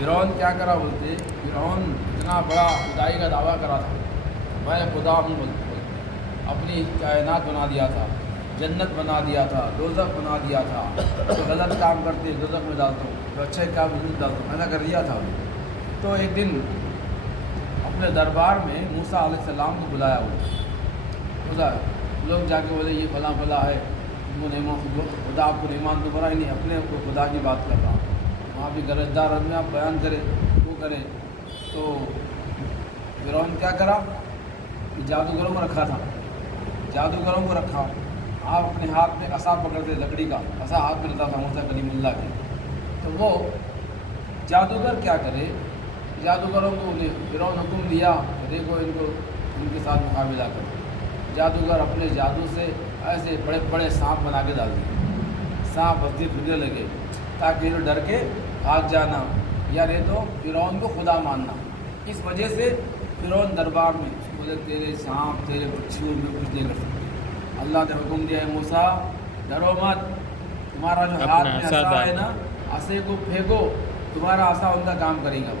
فرعون کیا کرا بولتے، فرعون اتنا بڑا خدائی کا دعویٰ کرا تھا، میں خدا ہوں بولتے، اپنی کائنات بنا دیا تھا، جنت بنا دیا تھا، دوزخ بنا دیا تھا، جو غلط کام کرتے دوزخ میں ڈالتا ہوں، جو اچھے کام جنت ڈالتا ہوں، ایسا کر دیا تھا۔ تو ایک دن اپنے دربار میں موسیٰ علیہ السلام کو بلایا ہوا، لوگ جا کے بولے یہ فلاں فلاں ہے، تم کو نہیں خدا آپ کو نہیں مان تو برا ہی نہیں، اپنے کو خدا کی بات کر رہا ہوں، وہاں بھی گرجدار میں آپ بیان کریں وہ کریں۔ تو فرعون کیا کرا کہ جادوگروں کو رکھا تھا، جادوگروں کو رکھا، آپ اپنے ہاتھ میں عصا پکڑتے، لکڑی کا عصا ہاتھ میں رہتا تھا موسیٰ کلیم اللہ کے۔ تو وہ جادوگر کیا کرے، جادوگروں کو فرعون حکم دیا کہ دیکھو ان کے ساتھ مقابلہ کرو۔ جادوگر اپنے جادو سے ایسے بڑے بڑے سانپ بنا کے ڈال دیے، سانپ بستی پھرنے لگے تاکہ یہ ڈر کے بھاگ جانا یا نہیں تو فرعون کو خدا ماننا۔ اس وجہ سے فرعون دربار میں بولے تیرے سانپ تیرے بچھو میں کچھ نہیں کر سکتے۔ اللہ نے حکم دیا ہے موسیٰ ڈرو مت، تمہارا جو ہاتھ میں عصا ہے نا، عصے کو پھینکو، تمہارا عصا ان کا کام کرے گا۔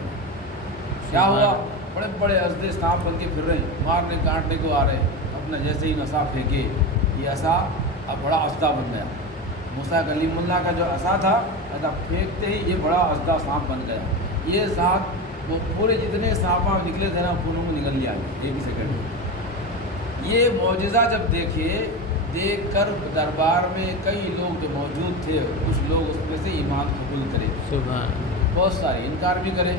کیا ہوا، بڑے بڑے اژدے سانپ بن کے پھر رہے ہیں، مارنے کاٹنے کو آ رہے ہیں، اپنا جیسے ہی عصا پھینکے یہ عصا اب بڑا اژدہا بن گیا۔ موسیٰ کلیم اللہ کا جو عصا تھا ایسا پھینکتے ہی یہ بڑا اژدہا سانپ بن گیا۔ یہ سانپ وہ پورے جتنے سانپاں نکلے تھے نا پوروں کو نکل لیا ایک ہی سیکنڈ میں۔ یہ معجزہ جب دیکھ کر دربار میں کئی لوگ جو موجود تھے، کچھ لوگ اس میں سے ایمان قبول کرے، بہت سارے انکار بھی کرے۔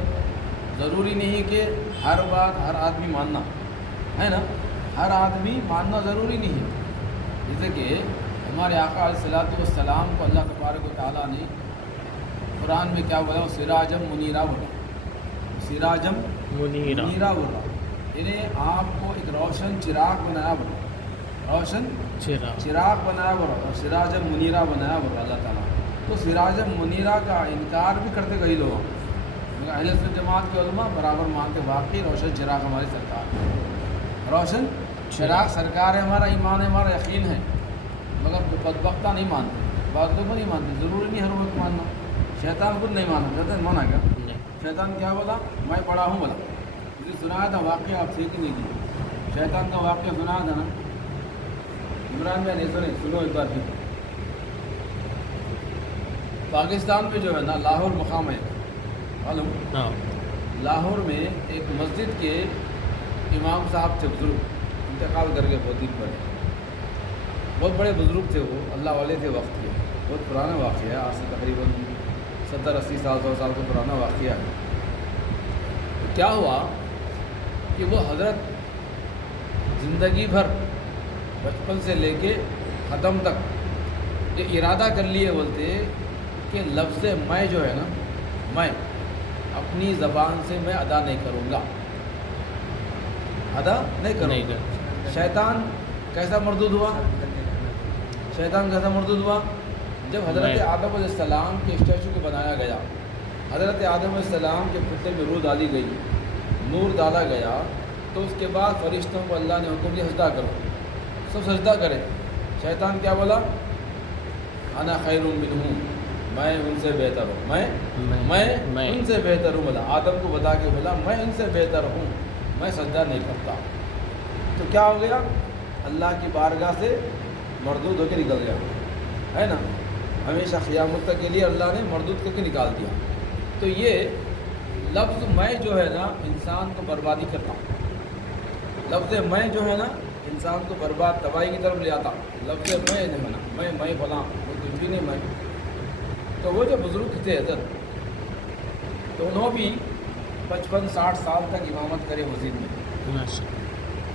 ضروری نہیں کہ ہر بات ہر آدمی ماننا ہے نا، ہر آدمی ماننا ضروری نہیں ہے۔ جیسے کہ ہمارے آقا علیہ الصلوۃ والسلام کو اللہ تبارک و تعالیٰ نے قرآن میں کیا بولا، سراجم منیرا بولا، سراجم منیرا بولا، یعنی آپ کو ایک روشن چراغ بنایا بولا، روشن چراغ بنایا بولا، اور سراجم منیرا بنایا بولا اللہ تعالیٰ۔ تو سراجم منیرا کا انکار بھی کرتے کئی لوگ، مگر اہل سنت جماعت کے علماء برابر مانتے، واقعی روشن چراغ ہماری سرکار ہے، روشن چراغ سرکار ہے، ہمارا ایمان ہے، ہمارا یقین ہے، مگر بدبختہ نہیں مانتے، بعض لوگ نہیں مانتے، ضروری نہیں ہر وقت ماننا۔ شیطان خود نہیں مانا، شیطان مانا کیا؟ شیطان کیا بولا، میں پڑھا ہوں بولا، مجھے سنایا تھا واقعہ، آپ سیکھ نہیں دیے، شیطان کا واقعہ سنایا تھا نا عمران میں، نہیں سنے، سنو ایک بار پھر۔ پاکستان میں جو ہے نا لاہور مقام ہے معلوم، لاہور میں ایک مسجد کے امام صاحب تھے، بزرگ، انتقال کر کے بہت دن پہلے، بہت بڑے بزرگ تھے وہ، اللہ والے تھے وقت کے، بہت پرانا واقعہ ہے، آج سے تقریباً 70-80 سال 100 سال کا پرانا واقعہ ہے۔ کیا ہوا کہ وہ حضرت زندگی بھر بچپن سے لے کے ختم تک یہ ارادہ کر لیے بولتے کہ لفظ میں جو ہے نا، میں اپنی زبان سے میں ادا نہیں کروں گا، ادا نہیں کروں گا۔ شیطان کیسا مردود ہوا، شیطان کیسا مردود ہوا، جب حضرت آدم علیہ السلام کے اسٹیچو کو بنایا گیا، حضرت آدم علیہ السلام کے پتر میں روح ڈالی گئی، نور ڈالا گیا، تو اس کے بعد فرشتوں کو اللہ نے حکم دیا سجدہ کرو، سب سجدہ کرے۔ شیطان کیا بولا، انا خیر منہم، میں ان سے بہتر ہوں، میں ان سے بہتر ہوں، بولا آدم کو بتا کے بولا میں ان سے بہتر ہوں، میں سجدہ نہیں کرتا۔ تو کیا ہو گیا، اللہ کی بارگاہ سے مردود ہو کے نکل گیا، ہے نا، ہمیشہ قیامت تک کے لیے اللہ نے مردود کر کے نکال دیا۔ تو یہ لفظ میں جو ہے نا انسان کو بربادی کرتا، لفظ میں جو ہے نا انسان کو برباد تباہی کی طرف لے آتا، لفظ میں نہیں بنا، میں فلاں، وہ کچھ بھی نہیں میں۔ تو وہ جو بزرگ تھے حضرت، تو انہوں بھی 55-60 سال تک امامت کرے مسجد میں،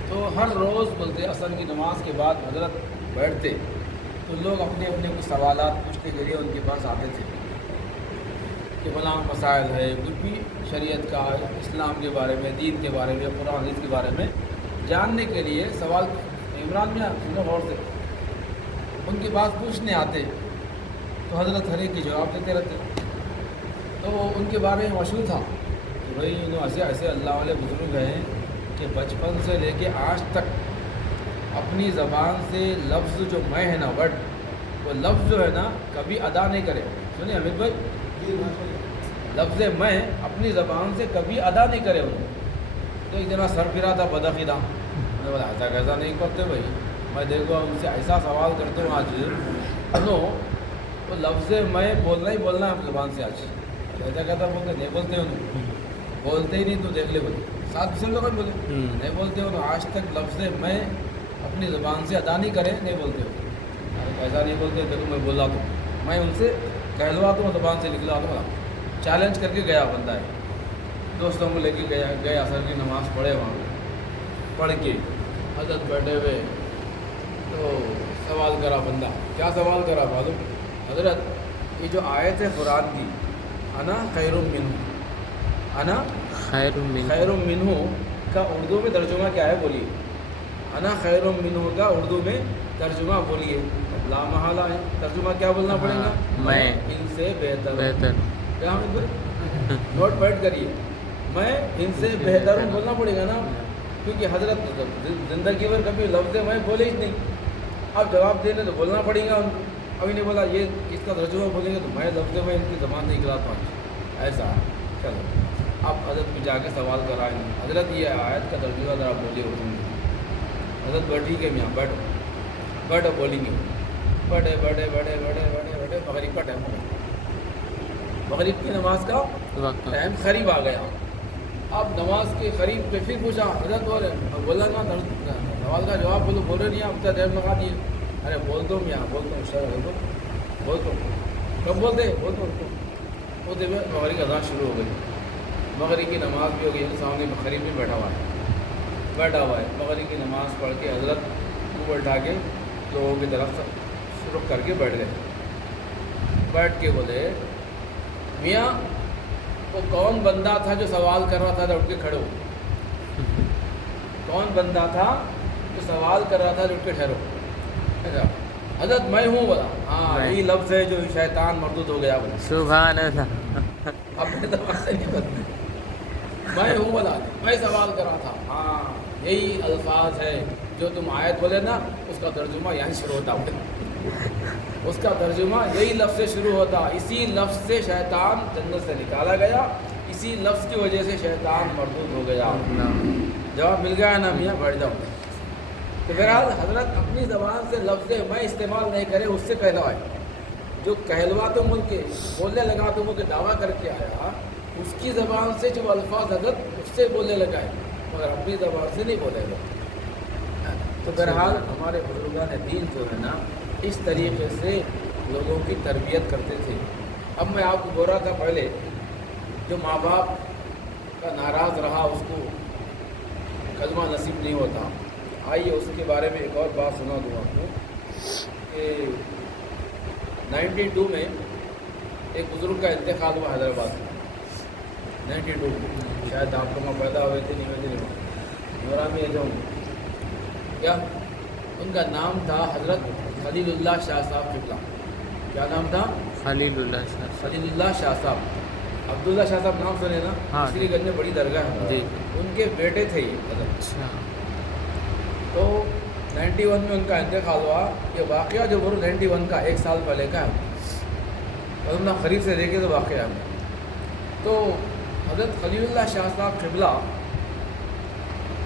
تو ہر روز بولتے عصر کی نماز کے بعد حضرت بیٹھتے، تو لوگ اپنے اپنے کچھ سوالات پوچھنے کے لیے ان کے پاس آتے تھے کہ فلاں مسائل ہے، کچھ بھی شریعت کا، اسلام کے بارے میں، دین کے بارے میں، قرآن حدیث کے بارے میں جاننے کے لیے سوال عمران میں سنو غور سے ان کے پاس پوچھنے آتے، تو حضرت ہر ایک کی جواب دیتے رہتے۔ تو ان کے بارے میں مشہور تھا کہ بھائی انہوں ایسے ایسے اللہ والے بزرگ ہیں کہ بچپن سے لے کے آج تک اپنی زبان سے لفظ جو میں ہے نا، ورڈ، وہ لفظ جو ہے نا کبھی ادا نہیں کرے۔ سنیں حمید بھائی، لفظ میں اپنی زبان سے کبھی ادا نہیں کرے انہوں. تو اتنا سر پھرا تھا بدعقیدہ. میں نے بولا ایسا کیسا نہیں کرتے بھائی. میں دیکھو ان سے ایسا سوال کرتا ہوں آج انہوں وہ لفظ میں بولنا ہی بولنا ہے اپنی زبان سے. آج ایسا کہتا بولتے نہیں بولتے انہوں, بولتے ہی نہیں. تو دیکھ لے بولے 7% لوگ بولے نہیں بولتے ہو. آج تک لفظ میں اپنی زبان سے ادا نہیں کرے, نہیں بولتے ہو. ایسا نہیں بولتے دیکھو میں بولا تو میں ان سے کہلواتا ہوں, زبان سے نکلا تو چیلنج کر کے گیا بندہ ہے. دوستوں کو لے کے گیا اثر کی نماز پڑھے وہاں. پڑھ کے حضرت بیٹھے ہوئے تو سوال کرا بندہ. کیا سوال کرا معلوم؟ حضرت یہ جو آیت ہے قرآن کی انا خیر منہ, انا خیر منہ کا اردو میں ترجمہ کیا ہے بولیے. انا خیر منہ کا اردو میں ترجمہ بولیے. لا محالہ ہے ترجمہ کیا بولنا پڑے گا؟ میں ان سے بہتر. کیا نوٹ پیڈ کریے, میں ان سے بہتر ہوں بولنا پڑے گا نا, کیونکہ حضرت زندگی میں کبھی لفظ میں بولے ہی نہیں. اب جواب دینے تو بولنا پڑے گا. ابھی نہیں بولا یہ کس کا ترجمہ بولیں گے تو میں لفظ میں ان کی زبان نہیں کھلا پاؤں. ایسا چلو اب حضرت کو جا کے سوال کرائیں گے, حضرت یہ آیت کا ترجمہ ذرا بولیے اردو میں. حضرت بیٹھی کے میاں بیٹھو بولیں گے. بیٹھے مغرب کا ٹائم ہو گیا. مغرب کی نماز کا ٹائم قریب آ گیا. اب نماز کے قریب پہ پھر پوچھا حضرت بولا نا سوال کا جواب بول رہے نہیں آپ کا ٹائم لگا دیے. ارے بول دو میاں بول دو بول دو کب بولتے بول دو. وہ دن میں مغرب کی اذان شروع ہو گئی. مغرب کی نماز بھی ہو گئی. سامنے قریب بھی بیٹھا ہوا ہے. مغرب کی نماز پڑھ کے حضرت منہ اٹھا کے لوگوں کی طرف رخ کر کے بیٹھ گئے. بیٹھ کے بولے میاں وہ کون بندہ تھا جو سوال کر رہا تھا اٹھ کے کھڑے ہو. کون بندہ تھا جو سوال کر رہا تھا اٹھ کے ٹھہرو. حضرت میں ہوں. بولا ہاں یہی لفظ ہے جو شیطان مردود ہو گیا. بولا سبحان اللہ. اپنے دماغ سے نہیں بولتے. میں ہوں. بولا میں سوال کر رہا تھا. ہاں یہی الفاظ ہے جو تم آیت بولے نا اس کا ترجمہ یہیں شروع ہوتا. اس کا ترجمہ یہی لفظ سے شروع ہوتا. اسی لفظ سے شیطان جنت سے نکالا گیا. اسی لفظ کی وجہ سے شیطان مردود ہو گیا. جواب مل گیا نا میاں, بیٹھ جاؤ. تو بہرحال حضرت اپنی زبان سے لفظ میں استعمال نہیں کرے, اس سے کہلوائے. جو کہلواتے ملک کے بولنے لگا تو ملک دعویٰ کر کے آیا اس کی زبان سے جو الفاظ حضرت اس سے بولنے لگائے, مگر اپنی زبان سے نہیں بولے گا. تو بہرحال ہمارے بزرگان دین جو ہے نا اس طریقے سے لوگوں کی تربیت کرتے تھے. اب میں آپ کو بول رہا تھا پہلے جو ماں باپ کا ناراض رہا اس کو کلمہ نصیب نہیں ہوتا. آئیے اس کے بارے میں ایک اور بات سنا دوں آپ کو کہ 92 میں ایک بزرگ کا انتقال ہوا حیدرآباد میں. 92 میں شاید آپ کو وہاں پیدا ہوئے تھے نہیں نورا میں جو کیا ان کا نام تھا حضرت خلیل اللہ شاہ صاحب قبلہ. کیا نام تھا؟ خلیل اللہ شاہ صاحب. عبداللہ شاہ صاحب نام سنے نا, سری گنج میں بڑی درگاہ ہے. ان کے بیٹے تھے یہ حضرت. تو 91 میں ان کا انتقال ہوا. یہ واقعہ جو بولو 91 کا 1 سال پہلے کا ہے. اور قریب سے دیکھے تو واقعہ ہے. تو حضرت خلیل اللہ شاہ صاحب قبلہ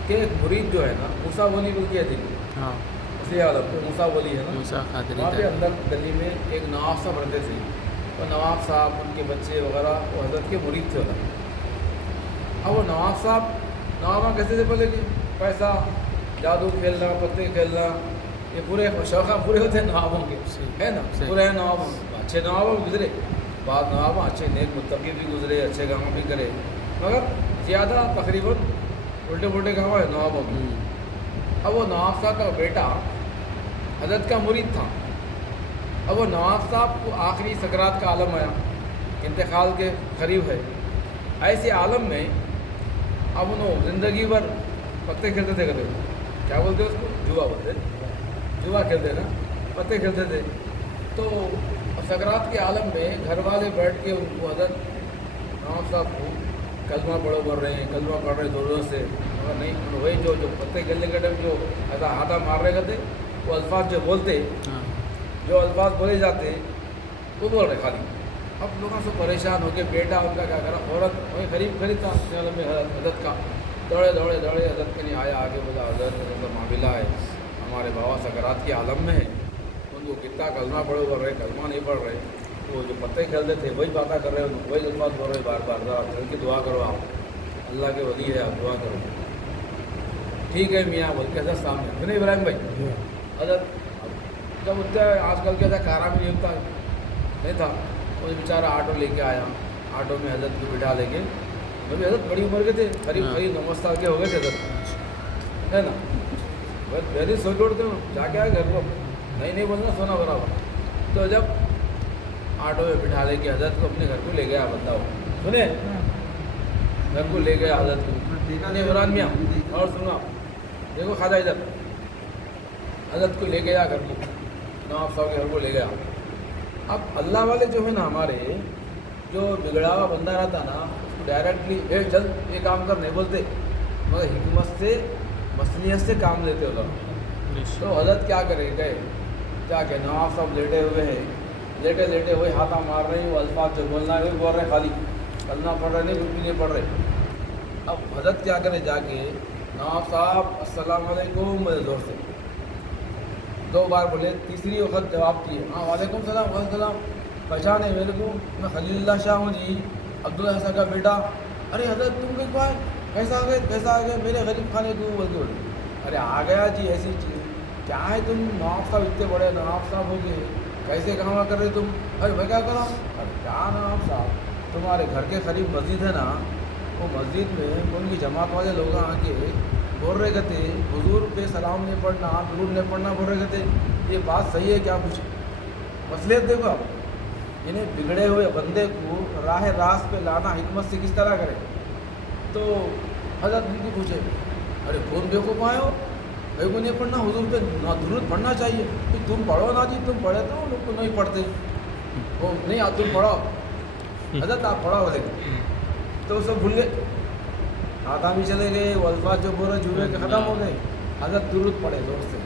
کے ایک مرید جو ہے نا موسیٰ ولی بول کے دن موسیٰ ولی ہے نا, وہاں پہ اندر گلی میں ایک نواب صاحب رہتے تھے. وہ نواب صاحب ان کے بچے وغیرہ وہ حضرت کے مرید تھے. اب وہ نواب صاحب نواباں کیسے تھے بولے کہ پیسہ جادو کھیلنا پتے کھیلنا یہ پورے شوقہ پورے ہوتے ہیں نوابوں کے ہے نا. پورے ہیں نوابوں اچھے نوابوں گزرے. بعض نواباں اچھے نیک متقی بھی گزرے, اچھے کاموں بھی کرے, مگر زیادہ تقریباً الٹے پلٹے کام ہے نوابوں میں. اب وہ نواب صاحب کا بیٹا حضرت کا مرید تھا. اب وہ نواب صاحب کو آخری سکرات کا عالم آیا, انتقال کے قریب ہے. ایسے عالم میں اب انہوں زندگی بھر پتے کھیلتے تھے. کہتے کیا بولتے اس کو؟ جوا بولتے. جوا کھیلتے نا, پتے کھیلتے تھے. تو سکرات کے عالم میں گھر والے بیٹھ کے ان کو حضرت نواب صاحب کو کلمہ پڑھو پڑھ رہے ہیں, کلمہ پڑھ رہے زور زور سے, مگر نہیں وہی جو پتے کھیلنے کے ٹائم جو ایسا ہاتھا مار رہے کرتے وہ الفاظ جو بولتے جو الفاظ بولے جاتے وہ بول رہے خالی اب لوگوں سے پریشان ہو کے بیٹا ان کا کیا کرا، عورت وہی قریب خرید تھا خیال میں حضرت کا، دوڑے حضرت کے لیے آیا، آگے بولا حضرت کا معاملہ ہے، ہمارے بابا سکرات کے عالم میں ہے، ان کو کتنا کلمہ پڑھو کر رہے، کلمہ نہیں پڑھ رہے، وہ جو پتے کھیلتے تھے وہی باتیں کر رہے، وہی الفاظ بول رہے بار بار، آپ چل کے دعا کرو، آپ اللہ کے ولی ہے، آپ دعا کرو۔ ٹھیک ہے میاں بول کے حضرت سامنے سنے ابراہیم بھائی حضرت جب اتنے آج کل کے ایسا کارا بھی نہیں تھا، وہ بیچارہ آٹو لے کے آیا، آٹو میں حضرت کو بٹھا لے کے، کیونکہ حضرت بڑی عمر کے تھے، قریب 90 سال کے ہو گئے تھے حضرت، ہے نا، بس پہلے سو جوڑتے ہوں جا کے آئے گھر کو، نہیں بولنا سونا برابر۔ تو جب آٹو میں بٹھا لے کے حضرت کو اپنے گھر کو لے گیا بندہ، سنے گھر کو لے گیا حضرت کو، نہیں عمران میاں اور سنا دیکھو خواجہ ادھر، حضرت کو لے گیا گھر کو، نواب صاحب کے گھر کو لے گیا۔ اب اللہ والے جو ہے نا ہمارے، جو بگڑا ہوا بندہ رہتا نا، اس کو ڈائریکٹلی چل یہ کام کر نہیں بولتے، مگر حکمت سے مصلحت سے کام لیتے ہو لوگ۔ تو حضرت کیا کرے گئے، کیا کہ نواب صاحب لیٹے ہوئے ہیں، لیٹے وہی ہاتھا مار رہے ہیں، وہ الفاظ جو بولنا ہے وہ بول رہے، خالی کلمہ پڑھ رہے نہیں، کچھ بھی نہیں پڑھ رہے۔ اب حضرت کیا کرے، جا کے نواب صاحب السلام علیکم بولے زور سے، 2 بار بولے، تیسری وقت جواب دیے، ہاں وعلیکم السلام، وعلیکم السلام، پہچانے میرے کو، میں خلیل اللہ شاہ ہوں جی، عبداللہ حسن کا بیٹا۔ ارے حضرت تم کہیں کو آئے، کیسا آ گئے میرے غریب خانے کو بول کے بولے، ارے آ گیا جی ایسی چیز، کیا ہے تم نواب صاحب اتنے بڑے نواب صاحب ہو گئے، کیسے کہاں کر رہے تم؟ ارے میں کیا کرا، ارے کیا نواب صاحب، تمہارے گھر کے قریب مسجد ہے نا، وہ مسجد میں ان کی جماعت والے لوگ آ کے بول رہے کہتے حضور پہ سلام نہیں پڑھنا، درود نہیں پڑھنا، بول رہے کہتے یہ بات صحیح ہے کیا؟ کچھ مصلحت دیکھو آپ، انہیں بگڑے ہوئے بندے کو راہ راست پہ لانا حکمت سے کس طرح کرے؟ تو حضرت ان کو پوچھے، ارے کون بیوقوف آئے ہو، بھائی کو نہیں پڑھنا، حضور پہ درود پڑھنا چاہیے، تو تم پڑھو نا جی، تم پڑھے تو لوگ کو نہیں پڑھتے، وہ نہیں تم پڑھو حضرت، آپ پڑھو بولے، تو وہ سب بھول گئے، آدھا بھی چلے گئے، وہ الفاظ جو بولے جھوڑے کے ختم ہو گئے۔ حضرت درود پڑھے زور سے،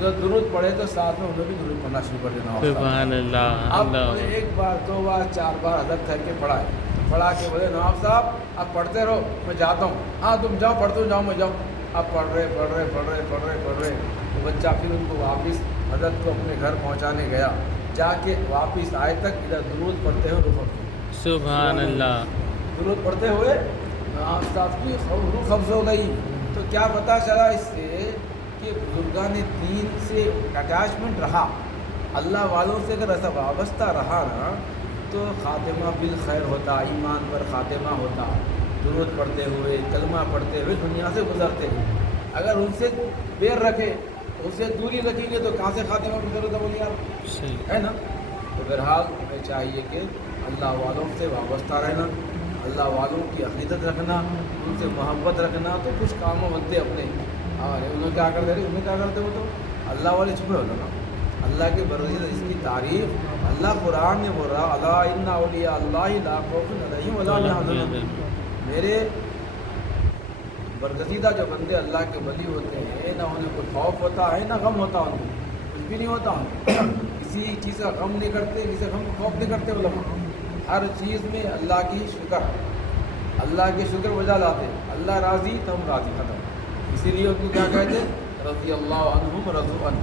جب درود پڑھے تو ساتھ میں انہوں بھی درود پڑھنا شروع کر دینا، سبحان اللہ۔ اب 1 بار 2 بار 4 بار حضرت کر کے پڑھا کے بولے نواب صاحب آپ پڑھتے رہو، میں جاتا ہوں، ہاں تم جاؤ پڑھتے ہو، جاؤ میں جاؤں، اب پڑھ رہے، وہ بچہ پھر ان کو واپس حضرت کو اپنے گھر پہنچانے گیا، جا کے واپس آئے تک ادھر درود پڑھتے ہوئے روح، سبحان اللہ، درود پڑھتے ہوئے نواب صاحب کی روح قبض ہو گئی۔ تو کیا پتہ چلا اس سے کہ بزرگان دین سے اٹیچمنٹ رہا، اللہ والوں سے اگر ایسا وابستہ رہا نا تو خاتمہ بالخیر ہوتا، ایمان پر خاتمہ ہوتا، درود پڑھتے ہوئے کلمہ پڑھتے ہوئے دنیا سے گزرتے ہیں۔ اگر ان سے دیر رکھے، ان سے دوری رکھیں گے تو کہاں سے خاتمہ گزر ہوتا بولیے آپ، ہے نا؟ تو بہرحال ہمیں چاہیے کہ اللہ والوں سے وابستہ رہنا، اللہ والوں کی عقیدت رکھنا، ان سے محبت رکھنا، تو کچھ کاموں بنتے اپنے۔ اور انہوں کیا کرتے رہے، انہیں کیا کرتے ہو، تو اللہ والے چھپے ہونا نا، اللہ کے برکت اس کی تعریف اللہ قرآن نے بول رہا، الا ان اولیاء اللہ لا خوف علیہم ولا هم يحزنون، میرے برگزیدہ جو بندے اللہ کے ولی ہوتے ہیں، نہ انہیں کوئی خوف ہوتا ہے نہ غم ہوتا، ان کو کچھ بھی نہیں ہوتا، کسی چیز کا غم نہیں کرتے، کسی غم کا خوف نہیں کرتے علماء، ہر چیز میں اللہ کی شکر، اللہ کے شکر بجا لاتے، اللہ راضی تو ہم راضی، ختم۔ اسی لیے ان کو کیا کہتے ہیں، رضی اللہ عنہم رضوا عنہ،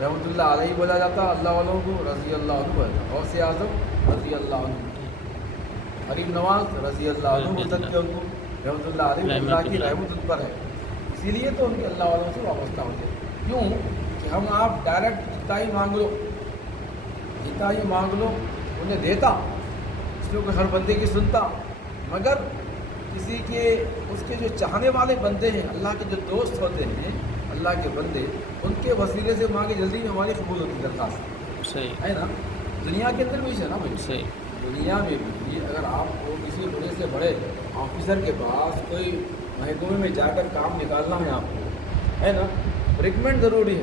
رحمۃ اللہ علیہ بولا جاتا، اللہ والوں کو رضی اللہ عنہ بولا جاتا، غوث اعظم رضی اللہ عنہ، غریب نواز رضی اللہ عنہ بول سکتے ان کو، رحمۃ اللہ علیہ، اللہ کی رحمت ان پر ہے، اسی لیے تو ان کے اللہ والوں سے وابستہ ہوتے ہیں۔ کیوں کہ ہم آپ ڈائریکٹ جتنا ہی مانگ لو انہیں دیتا، اس میں کوئی ہر بندے کی سنتا، مگر کسی کے اس کے جو چاہنے والے بندے ہیں، اللہ کے جو دوست ہوتے ہیں، اللہ کے بندے، ان کے وسیلے سے مانگے جلدی میں ہماری قبول ہوتی درخواست، صحیح ہے نا؟ دنیا کے اندر بھی ہے نا بھائی، صحیح، دنیا میں بھی اگر آپ کو کسی بڑے سے بڑے آفیسر کے پاس کوئی محکمے میں جا کر کام نکالنا ہے آپ کو، ہے نا، ریکمینڈ ضروری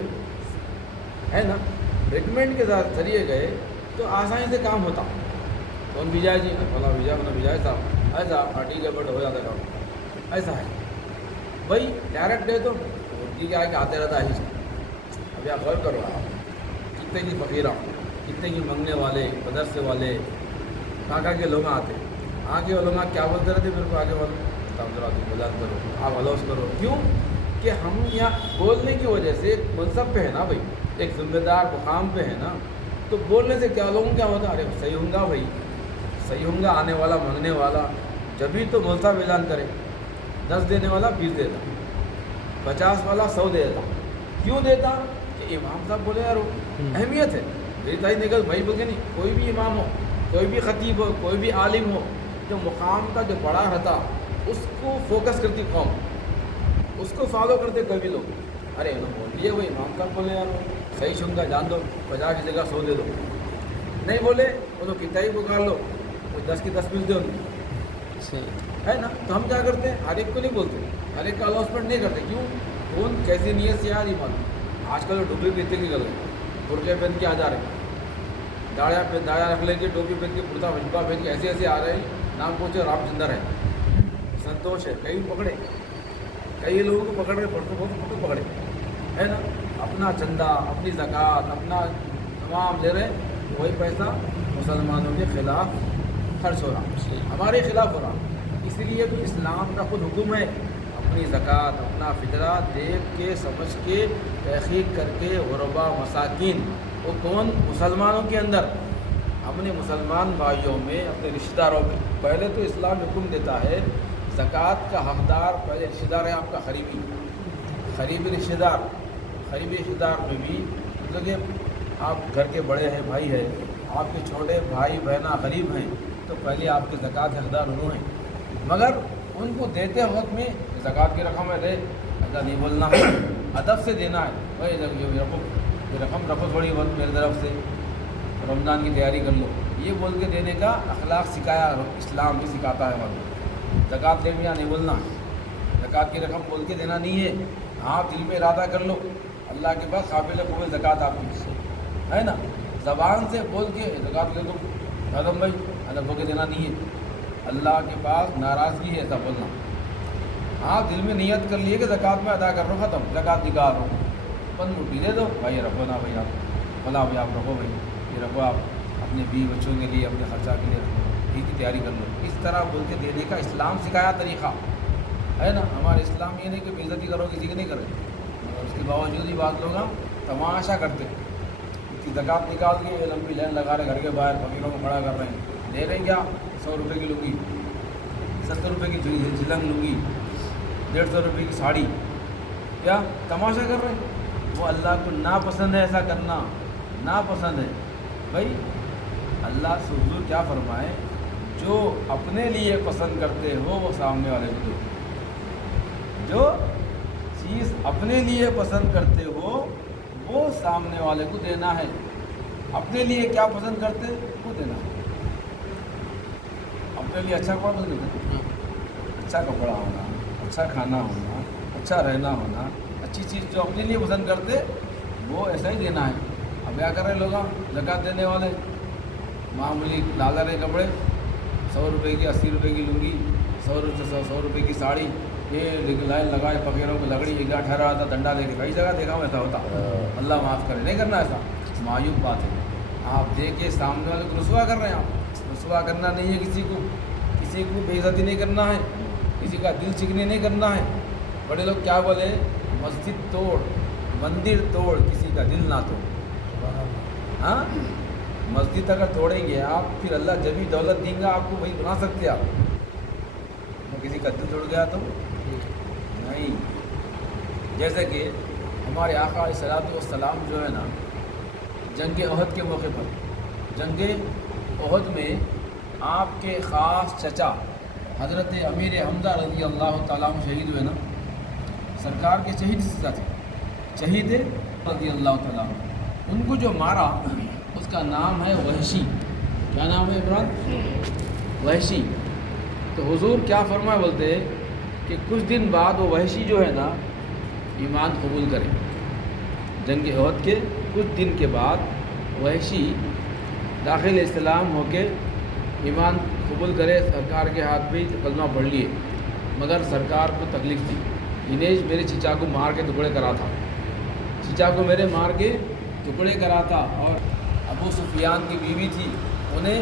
ہے نا، ریکمینڈ کے ذریعے گئے تو آسانی سے کام ہوتا، کون بھی جائے جی، فلاں بھی جائے صاحب، ایسا ٹھیک ہے بٹ ہو جاتا کام، ایسا ہے بھائی، ڈائریکٹ دے تو ٹھیک ہے کہ آتے رہتا ہے۔ ابھی آپ غور کرو، آپ کتنے کی فقیرہ، کتنے کی منگنے والے، مدرسے والے، کہاں کے لوگ آتے آگے وہ لوگ کیا بولتے رہتے میرے کو آگے والوں تم ذرا تم بلند کرو آپ الاؤس کرو کیوں کہ ہم یہاں بولنے کی وجہ سے ایک منصب پہ ہے نا بھائی ایک ذمہ دار مقام پہ ہے نا تو بولنے سے کیا لوگوں کیا ہوتا ارے صحیح ہوں گا بھائی صحیح ہوں گا آنے والا مانگنے والا جبھی تو منصب اعلان کرے 10 دینے والا 20 دیتا 50 والا 100 دے دیتا کیوں دیتا کہ امام صاحب بولے یار اہمیت ہے میری تائی نگل بھائی بول کے نہیں کوئی بھی امام ہو کوئی بھی خطیب ہو کوئی بھی عالم ہو جو مقام کا جو بڑا رہتا اس کو فوکس کرتی قوم اس کو فالو کرتے کوئی بھی لوگ ارے انہوں بول دیے وہ امام صاحب بولے یار صحیح سن گا جان دو 50 کی جگہ 100 دے دو نہیں بولے وہ تو کتنا ہی پکار لو وہ 10 کی 10 مل دے ان ہے نا تو ہم کیا کرتے ہیں ہر ایک کو نہیں بولتے ہر ایک کا الاؤسمنٹ نہیں کرتے کیوں کون کیسی نیت سے یاد ہی معلوم آج کل تو ڈوبلی پیتے کی غلط ہے برقعے پہن کے آ جا رہے ہیں داڑیاں رکھ لیں گے ٹوپی پہن کے کرتا بھجبا پہن کے ایسے آ رہے ہیں نام پوچھے رام چندر ہے سنتوش ہے کئی پکڑے کئی لوگوں کو پکڑ کے فوٹو پکڑے ہے نا اپنا چندہ اپنی زکوٰۃ اپنا تمام لے رہے وہی پیسہ مسلمانوں کے خلاف خرچ ہو رہا ہمارے خلاف ہو رہا اس لیے تو اسلام کا خود حکم ہے اپنی زکوٰۃ اپنا فطرہ دیکھ کے سمجھ کے تحقیق کر کے غربا مساکین وہ کون مسلمانوں کے اندر اپنے مسلمان بھائیوں میں اپنے رشتہ داروں میں پہلے تو اسلام حکم دیتا ہے زکوٰۃ کا حقدار پہلے رشتہ دار ہے آپ کا قریبی رشتہ دار میں بھی مطلب کہ آپ گھر کے بڑے ہیں بھائی ہے آپ کے چھوٹے بھائی بہنا غریب ہیں تو پہلے آپ کے زکوٰۃ کے حقدار انہوں ہیں مگر ان کو دیتے وقت میں زکوٰۃ کی رقم ہے لے ایسا نہیں بولنا ہے ادب سے دینا ہے بھائی یہ رقم رکھو تھوڑی بہت میری طرف سے رمضان کی تیاری کر لو یہ بول کے دینے کا اخلاق سکھایا اسلام بھی سکھاتا ہے ہمارے زکوٰۃ لے لیا نہیں بولنا زکوٰۃ کی رقم بول کے دینا نہیں ہے ہاں دل میں ارادہ کر لو اللہ کے پاس قابل قبول زکوٰۃ آپ کی ہے نا زبان سے بول کے زکوٰۃ لے دو اعظم بھائی الگ بول کے دینا نہیں ہے اللہ کے پاس ناراضگی ہے ایسا بولنا ہاں دل میں نیت کر لیے کہ زکوٰۃ میں ادا کر رہا ہوں ختم زکوٰۃ نکال رہا ہوں 5 روپی دے دو بھائی یہ رکھو نا بھائی آپ بھلا بھائی آپ رکھو بھائی یہ رکھو آپ اپنے بیوی بچوں کے لیے اپنے خرچہ کے لیے رکھو عید کی تیاری کر لو اس طرح بول کے دینے کا اسلام سکھایا طریقہ ہے نا ہمارے اسلام یہ نہیں کہ بے عزتی کرو کسی کی نہیں کرے مگر اس کے باوجود ہی بعض لوگ ہم تماشا کرتے اس کی زکوٰۃ نکال کے لمبی لائن لگا رہے گھر کے باہر فقیروں کو کھڑا کر رہے ہیں دے رہے ہیں کیا 100 روپے کی لنگی 70 روپے کی جھلنگ لنگی 150 روپے کی ساڑی کیا تماشا کر رہے ہیں وہ اللہ کو ناپسند ہے ایسا کرنا ناپسند ہے بھائی اللہ سے حضور کیا فرمائے جو اپنے لیے پسند کرتے ہو وہ سامنے والے کو دو جو چیز اپنے لیے پسند کرتے ہو وہ سامنے والے کو دینا ہے اپنے لیے کیا پسند کرتے وہ دینا ہے اپنے لیے اچھا کپڑا پسند کرتے اچھا کپڑا ہونا اچھا کھانا ہونا اچھا رہنا ہونا اچھی چیز جو اپنے لیے پسند کرتے وہ ایسا ہی دینا ہے اب کیا کر رہے لوگ زکوٰۃ دینے والے معمولی ڈال رہے کپڑے 100 روپے کی 80 روپے کی لنگی 100 روپے کی ساڑی یہ لائن لگائے فقیروں کو لکڑی ایک جگہ ٹھہرا تھا ڈنڈا لے کے کئی جگہ دیکھا ہوں ایسا ہوتا اللہ معاف کرے نہیں کرنا ایسا معیوب بات ہے آپ دیکھ کے سامنے والے کو رسوا کر رہے ہیں آپ رسوا کرنا نہیں ہے کسی کو بے عزتی نہیں کرنا ہے کسی کا دل چکنی نہیں کرنا ہے بڑے لوگ کیا بولے مسجد توڑ مندر توڑ کسی کا دل نہ توڑ ہاں مسجد اگر توڑیں گے آپ پھر اللہ جبھی دولت دیں گا آپ کو وہی بنا سکتے آپ کسی کا دل توڑ گیا تو نہیں جیسے کہ ہمارے آقا علیہ الصلوۃ والسلام جو ہے نا جنگ احد کے موقع پر جنگ احد میں آپ کے خاص چچا حضرت امیر حمزہ رضی اللہ تعالیٰ عنہ شہید ہوئے نا سرکار کے شہید سے تھے شہید رضی اللہ تعالیٰ عنہ ان کو جو مارا اس کا نام ہے وحشی کیا نام ہے عمران وحشی تو حضور کیا فرمائے بولتے کہ کچھ دن بعد وہ وحشی جو ہے نا ایمان قبول کرے جنگ احد کے کچھ دن کے بعد وحشی داخل اسلام ہو کے ایمان قبول کرے سرکار کے ہاتھ پہ کلمہ پڑھ لیے مگر سرکار کو تکلیف تھی انہیں میرے چچا کو مار کے ٹکڑے کرا تھا چچا کو میرے مار کے ٹکڑے کرا تھا اور ابو سفیان کی بیوی تھی انہیں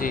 جی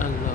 اللہ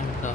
اللہ